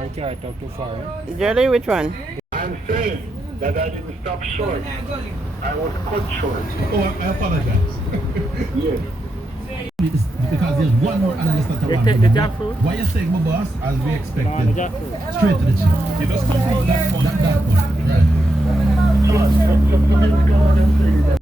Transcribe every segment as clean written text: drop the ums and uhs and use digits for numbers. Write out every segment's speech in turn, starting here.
Yeah, you can't talk too far. Eh? Jelly, which one? I'm saying that I didn't stop short. I was cut short. Oh, I apologize. Yes. Because there's one more analyst that I You want take to the know. jackfruit? Why you saying, my boss, as we No, expected, the jackfruit. straight to the chip? You just come from that one. Right. Plus, the Mexican one I'm saying that.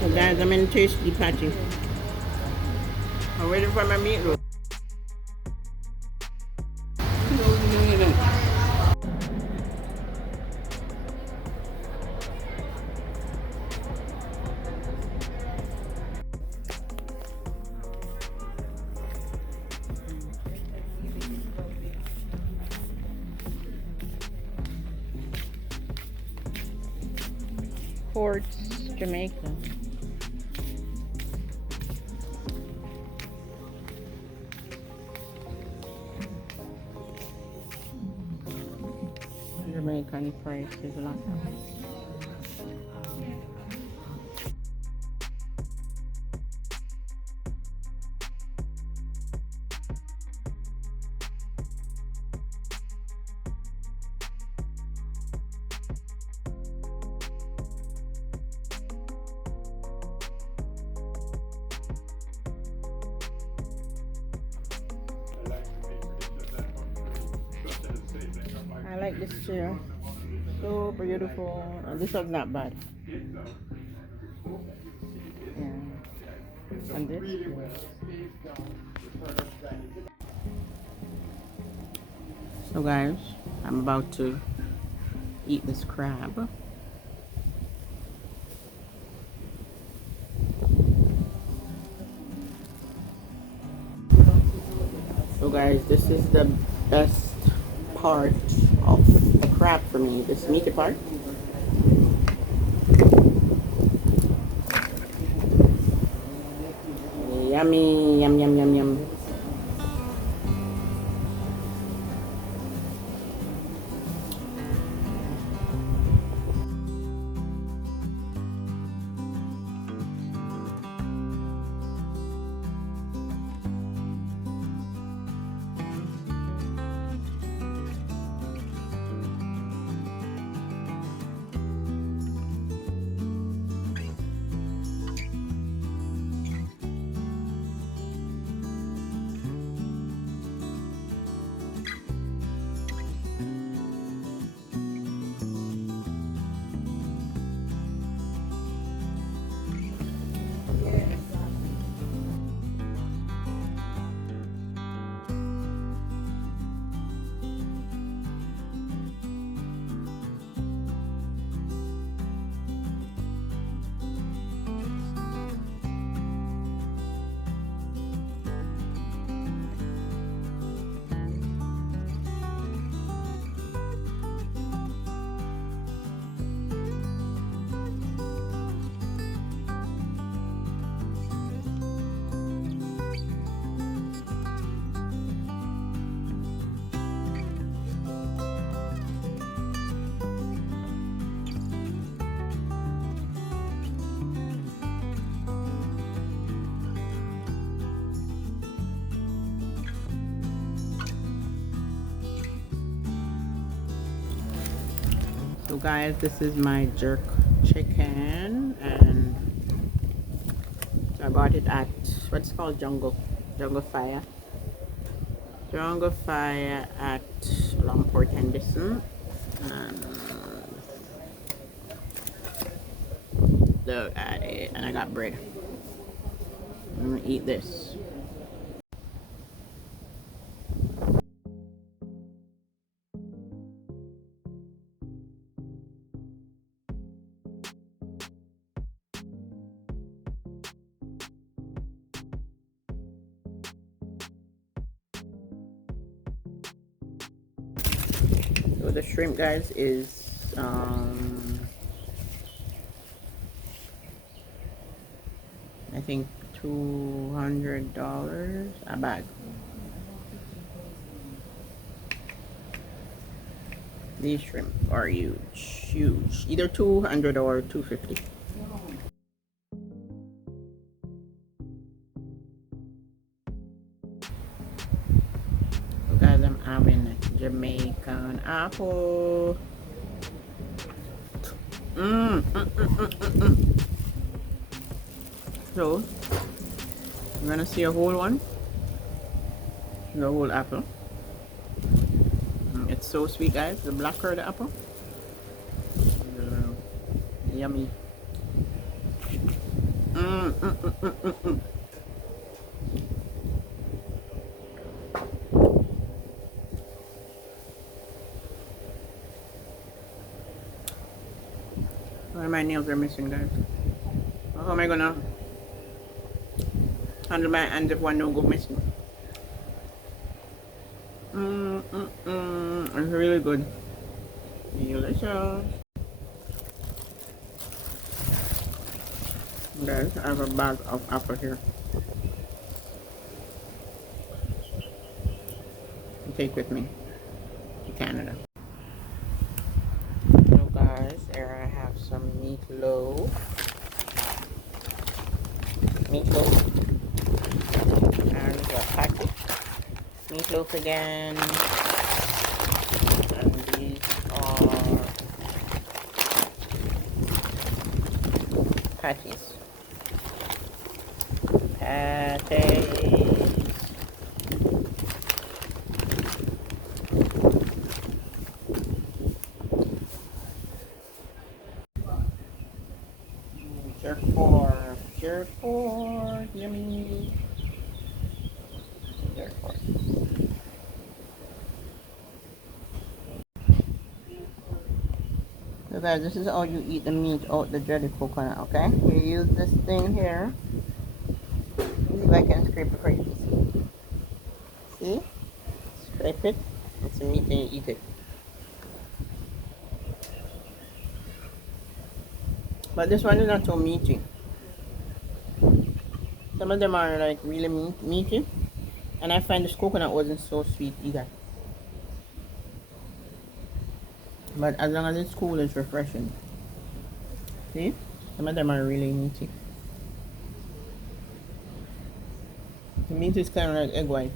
So guys, I'm in Tasty Patty. I'm waiting for my meatloaf. Port, Jamaica. Jamaican price is a lot. I like this chair. So beautiful. And this one's not bad. Yeah. And this? So guys, I'm about to eat this crab. So guys, this is the best part of the crab for me, this meaty part. Yummy, yum, yum, yum, yum. So guys, this is my jerk chicken, and I bought it at what's called Jungle Fire at Port Henderson. Look at it, and I got bread. I'm gonna eat this. So So the shrimp, guys, is I think $200 a bag. These shrimp are huge. Either 200 or 250. So guys, I'm having Jamaican apple. So you're gonna see a whole one, the whole apple. It's so sweet, guys. The blacker the apple, yummy. One of my nails are missing, guys. How am I gonna handle my hands if one don't go missing? It's really good. Delicious. Guys, I have a bag of apple here. To take with me to Canada. So guys, here I have some meatloaf. And a patty. Meatloaf again. And these are patties. Jerk for, yummy. Jerk for. So guys, this is how you eat the meat out the jelly coconut, okay? You use this thing here. Let's see if I can scrape it for you. See? Scrape it. It's the meat and you eat it. But this one is not so meaty. Some of them are like really meaty. And I find this coconut wasn't so sweet either. But as long as it's cool, it's refreshing. See? Some of them are really meaty. The meat is kind of like egg white.